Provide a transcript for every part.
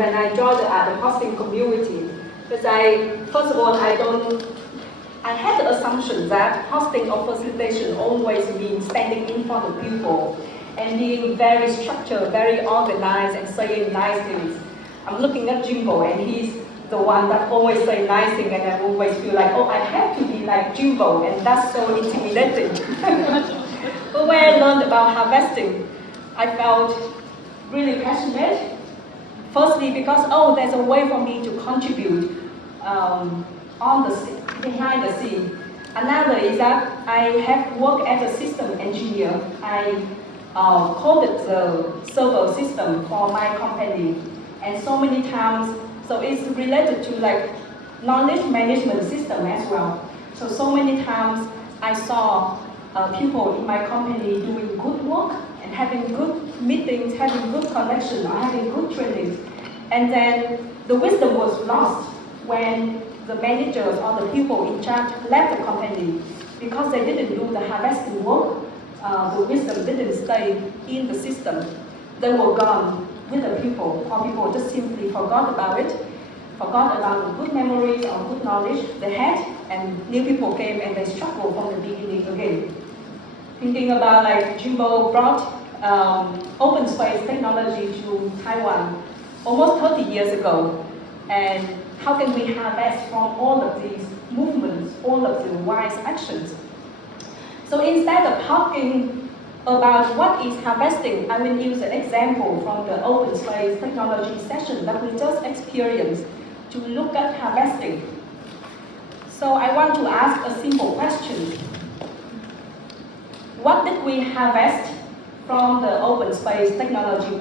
when I joined the hosting community. Because first of all, I had the assumption that hosting or facilitation always means standing in front of people and being very structured, very organized, and saying nice things. I'm looking at Jimbo, and he's the one that always say nice things, and I always feel like, oh, I have to be like Jimbo, and that's so intimidating. But when I learned about harvesting, I felt really passionate. Firstly, because there's a way for me to contribute behind the scene. Another is that I have worked as a system engineer. I coded the server system for my company, and so many times, so it's related to like knowledge management system as well. So many times I saw people in my company doing good work and having good meetings, having good connection, or having good trainings. And then the wisdom was lost when the managers or the people in charge left the company because they didn't do the harvesting work. The wisdom didn't stay in the system. They were gone with the people, or people just simply forgot about it, forgot about the good memories or good knowledge they had, and new people came and they struggled from the beginning again. Thinking about like Jimbo brought open space technology to Taiwan almost 30 years ago, and how can we harvest from all of these movements, all of the wise actions? So instead of talking about what is harvesting, I will use an example from the open space technology session that we just experienced to look at harvesting. So I want to ask a simple question. What did we harvest from the open space technology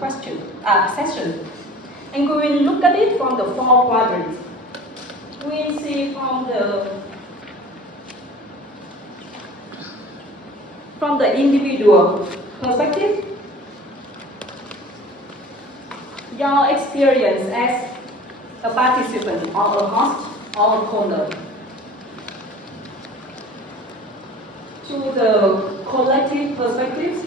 session? And we will look at it from the 4 quadrants. We will see from the individual perspective, your experience as a participant or a host or a caller, to the collective perspective,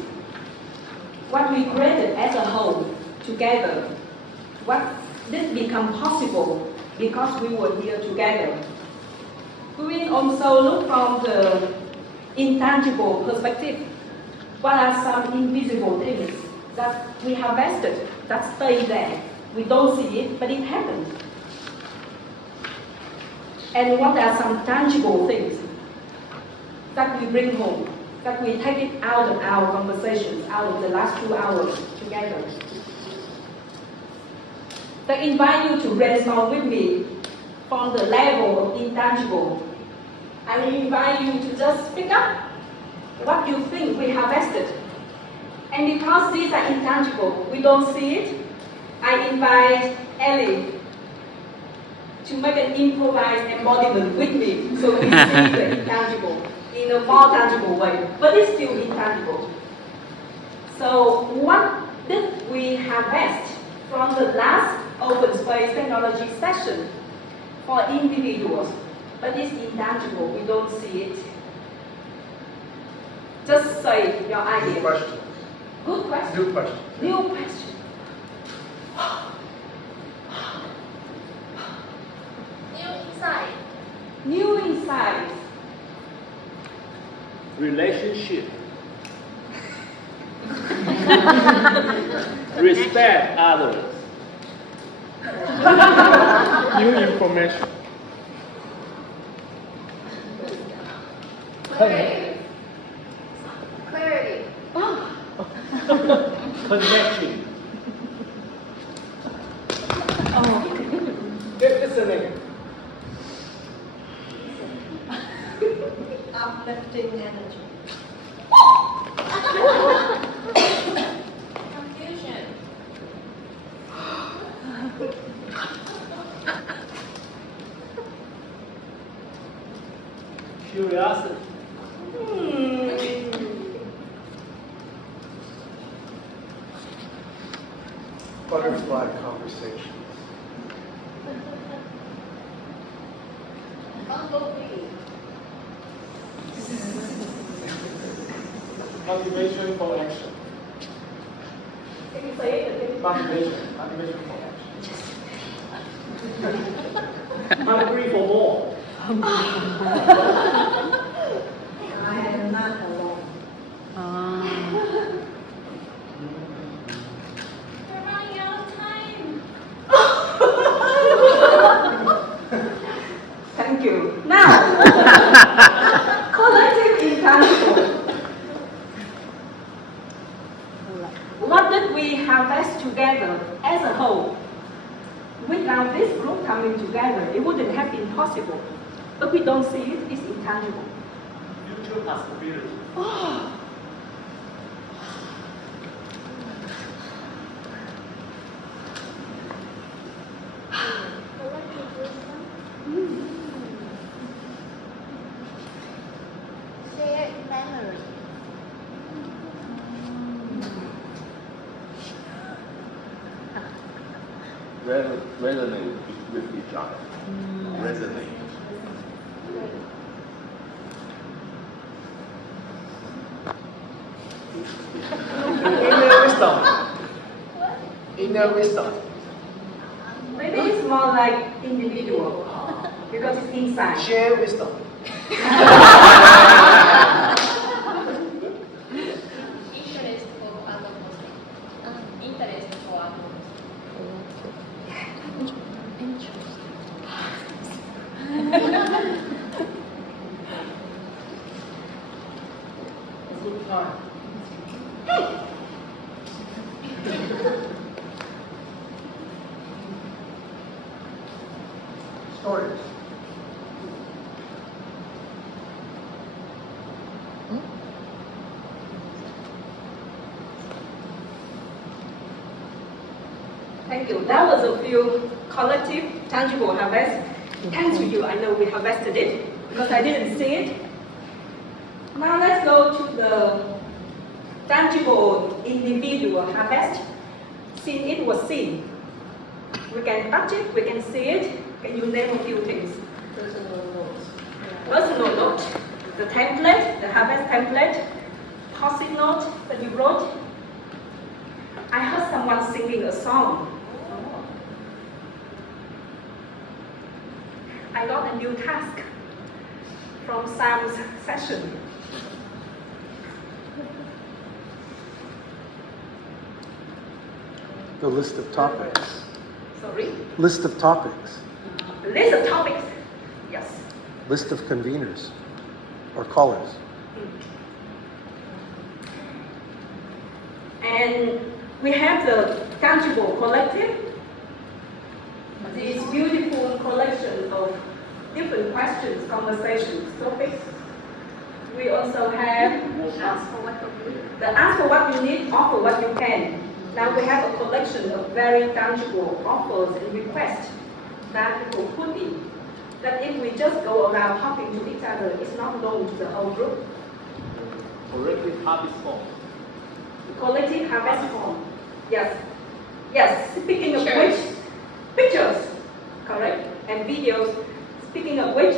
what we created as a whole together, what did become possible because we were here together. We will also look from the intangible perspective. What are some invisible things that we harvested, that stay there? We don't see it, but it happened. And what are some tangible things that we bring home, that we take it out of our conversations, out of the last 2 hours together? I invite you to brainstorm with me from the level of intangible. I invite you to just pick up what you think we harvested. And because these are intangible, we don't see it, I invite Ellie to make an improvised embodiment with me so we see the intangible in a more tangible way, but it's still intangible. So what did we harvest from the last open space technology session for individuals? But it's intangible, we don't see it. Just say your idea. Good question. Good question. New question. New question. New insight. New insights. Relationship. Respect others. New information. Clarity. Clarity. Connection. Listening. Uplifting energy. Confusion. Curiosity. Butterfly conversations. Bumblebee. Motivation for action. Can you say it again? Motivation for action. Hungry for more. I am not alone. We're running out of time. Thank you. Now, collective intangible. What did we harvest together as a whole? Without this group coming together, it wouldn't have been possible. But we don't see it, it's intangible. Future possibility. Collective wisdom. Shared memory. Resonate with each other. Resonate. Inner wisdom. Inner wisdom. Maybe it's more like individual, because it's inside. Share wisdom. Interest for others. Interest for others. Good time. Stories. Thank you. That was a few collective, tangible harvest. Thanks to you, I know we harvested it because I didn't see it. Now let's go to the tangible individual harvest. Since it was seen, we can touch it, we can see it. Can you name a few things? Personal notes. Personal note, the template, the harvest template, post-it note that you wrote. I heard someone singing a song. I got a new task from Sam's session. The list of topics. Sorry? List of topics. List of topics. Yes. List of conveners or callers. And we have the tangible collective. This beautiful collection of different questions, conversations, topics. We also have Ask for what you need. the ask for what you need, offer what you can. Now we have a collection of very tangible offers and requests that people put in. That if we just go around talking to each other, it's not known to the whole group. Collective harvest form. Collective harvest form. Yes. Yes. Speaking of which, pictures, correct, and videos. Speaking of which,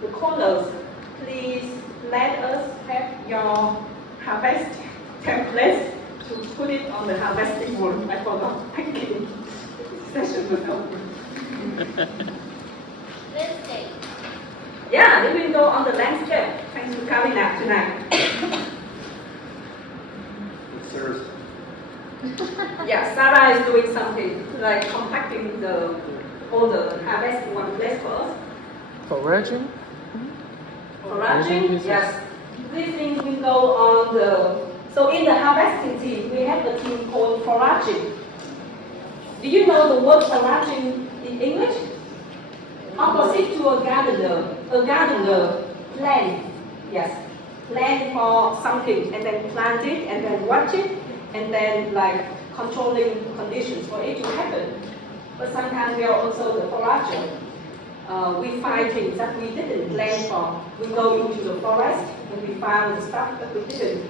the callers, please let us have your harvest templates to put it on the harvesting board. I forgot. Thank you. Session was over. Landscape. Yeah, it will go on the landscape. Thanks for coming out tonight. It's Thursday. Yeah, Sarah is doing something like compacting all the harvest in one place for us. Foraging? Foraging, yes. These things will go on so in the harvesting team, we have a team called foraging. Do you know the word foraging in English? Opposite to a gardener. A gardener plant, yes. Plant for something and then plant it and then watch it and then like controlling conditions for it to happen. But sometimes we are also the forager. We find things that we didn't plan for. We go into the forest and we find the stuff that we didn't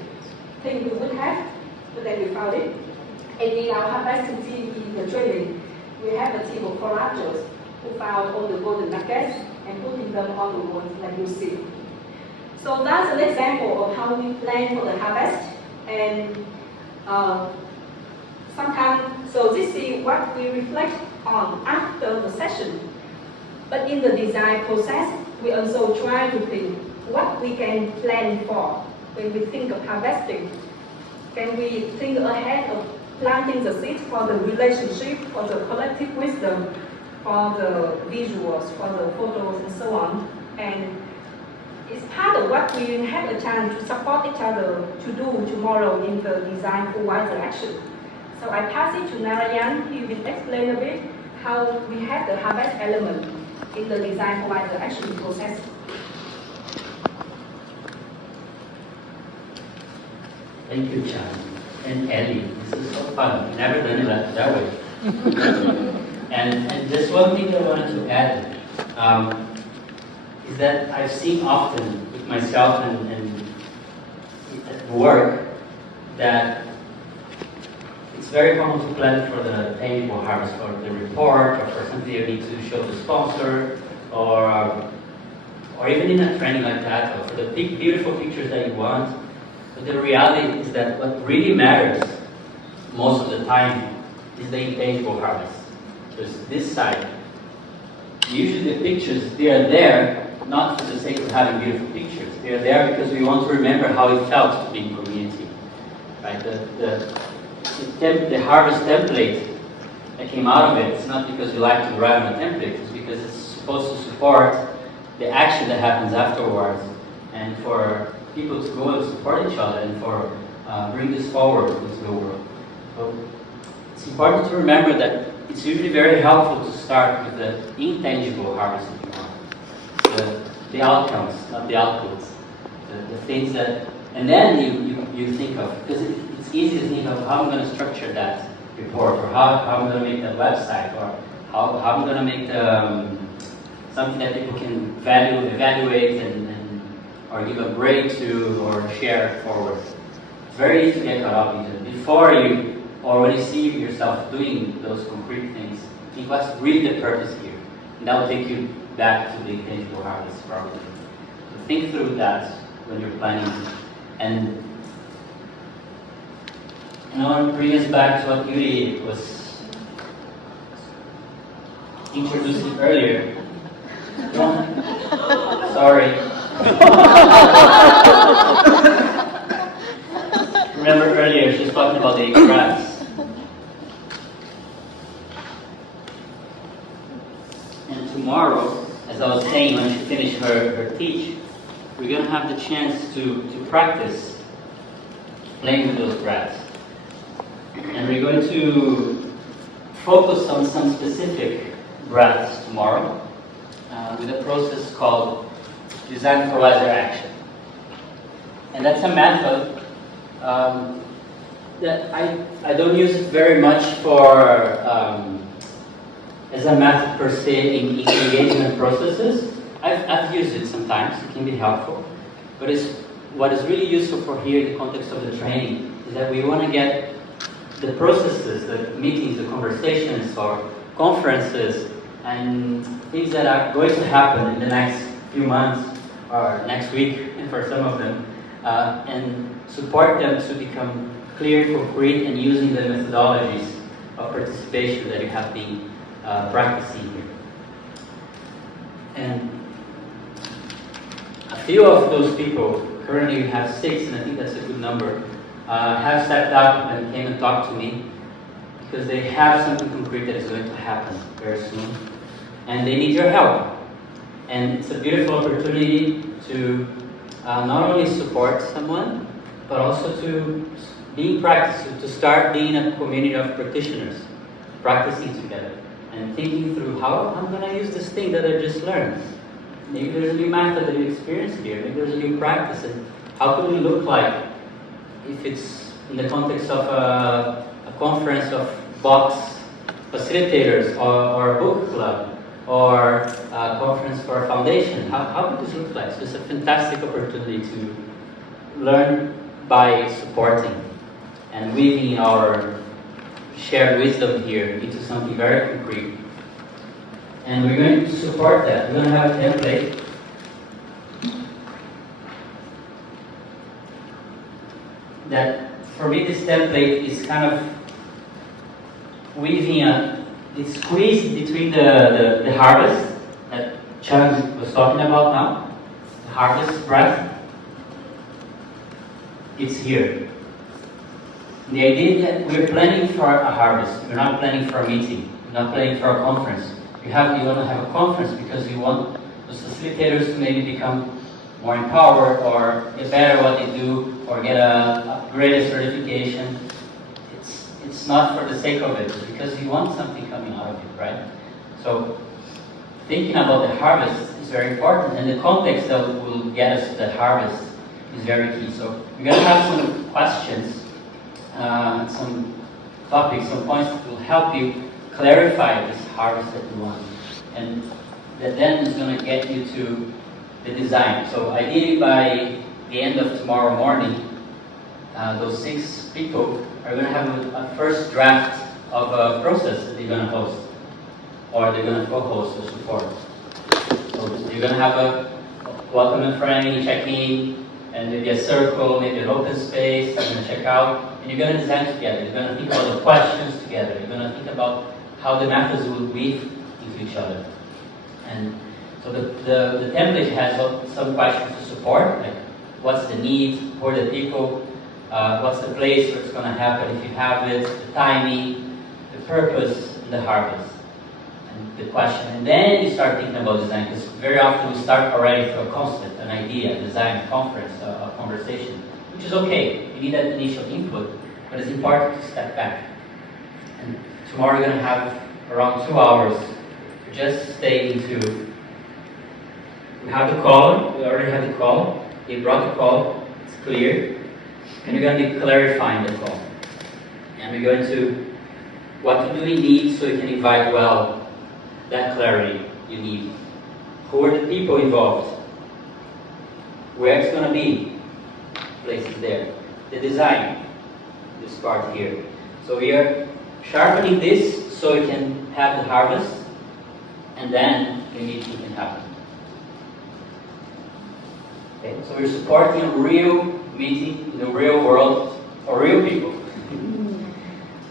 think we would have, but then we found it. And in our harvesting team in the training, we have a team of foragers who found all the golden nuggets and putting them on the wood like you see. So that's an example of how we plan for the harvest. And sometimes, so this is what we reflect on after the session. But in the design process, we also try to think what we can plan for when we think of harvesting. Can we think ahead of planting the seeds for the relationship, for the collective wisdom, for the visuals, for the photos, and so on. And it's part of what we have a chance to support each other to do tomorrow in the design for wiser action. So I pass it to Narayan. He will explain a bit how we have the harvest element in the design for wiser action process. Thank you, Trang and Ellie. This is so fun. Never done it that way. And just one thing I wanted to add is that I've seen often with myself and at work that it's very common to plan for the tangible harvest, for the report, or for something you need to show the sponsor, or even in a training like that, or for the big, beautiful pictures that you want. But the reality is that what really matters most of the time is the intangible harvest. Because this side, usually the pictures, they are there not for the sake of having beautiful pictures. They are there because we want to remember how it felt to be in community. Right? The harvest template that came out of it, it's not because you like to write on a template, it's because it's supposed to support the action that happens afterwards, and for people to go and support each other, and for bring this forward into the world. So it's important to remember that it's usually very helpful to start with the intangible harvest if you want. The outcomes, not the outputs. The things that, and then you think of, because it's easy to think of how I'm going to structure that report, or how I'm going to make that website, or how I'm going to make something that people can evaluate, and or give a grade to, or share forward. It's very easy to get caught up into it. Before you, or when you see yourself doing those concrete things, think what's really the purpose here. And that will take you back to the intangible harvest probably. So think through that when you're planning. And I want to bring us back to what Yuri was introducing earlier. Sorry. Remember earlier she was talking about the quadrants. And tomorrow, as I was saying, when she finished her teach, we're going to have the chance to practice playing with those graphs. And we're going to focus on some specific graphs tomorrow with a process called Design for Wiser Action. And that's a method that I don't use it very much for as a method per se in engagement processes. I've used it sometimes, it can be helpful. But what is really useful for here in the context of the training is that we want to get the processes, the meetings, the conversations, or conferences, and things that are going to happen in the next few months or next week, and for some of them, and support them to become clear, concrete, and using the methodologies of participation that you have been practicing here. And a few of those people, currently we have 6, and I think that's a good number, have stepped up and came and talked to me because they have something concrete that is going to happen very soon, and they need your help. And it's a beautiful opportunity to not only support someone, but also to be in practice, to start being a community of practitioners, practicing together, and thinking through how I'm going to use this thing that I just learned. Maybe there's a new method that you experienced here, maybe there's a new practice, and how could it look like if it's in the context of a conference of box facilitators, or a book club, or a conference for a foundation. How would this look like? So it's a fantastic opportunity to learn by supporting and weaving our shared wisdom here into something very concrete. And we're going to support that. We're going to have a template that, for me, this template is kind of weaving the squeeze between the harvest that Trang was talking about now, the harvest breath, it's here. The idea that we're planning for a harvest, we're not planning for a meeting, we're not planning for a conference. You want to have a conference because you want the facilitators to maybe become more empowered or get better at what they do or get a greater certification. It's not for the sake of it, it's because you want something coming out of it, right? So thinking about the harvest is very important, and the context that will get us to the harvest is very key. So we're going to have some questions, some topics, some points that will help you clarify this harvest that you want. And that then is going to get you to the design. So ideally by the end of tomorrow morning, those 6 people are going to have a first draft of a process that they're going to host, or they're going to co-host or support. So you're going to have a welcome and friendly, check-in, and maybe a circle, maybe an open space, you're going to check out, and you're going to design together. You're going to think about the questions together. You're going to think about how the methods will weave into each other. And so the template has some questions to support, like what's the need, who are the people, what's the place where it's going to happen if you have it, the timing, the purpose, and the harvest, and the question. And then you start thinking about design, because very often we start already through a concept, an idea, a design, a conference, a conversation, which is okay. You need that initial input, but it's important to step back. And tomorrow we're going to have around 2 hours to just stay into. We have the caller, we already have the call. They brought the call, it's clear. And we're going to be clarifying the call. And we're going to, what do we need so we can invite well that clarity you need? Who are the people involved? Where it's going to be? Places there. The design, this part here. So we are sharpening this so we can have the harvest, and then the meeting can happen. Okay, so we're supporting a real meeting in the real world for real people.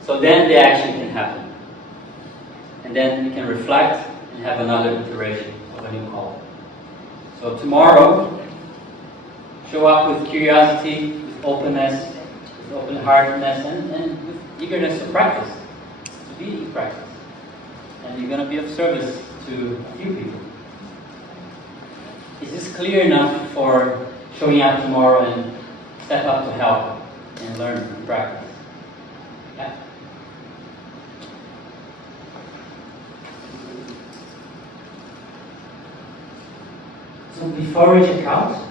So then the action can happen. And then we can reflect and have another iteration of a new call. So tomorrow, show up with curiosity, with openness, with open-heartedness, and with eagerness to practice, to be in practice. And you're going to be of service to a few people. Is this clear enough for showing up tomorrow and step up to help and learn and practice? Yeah? So before we check out,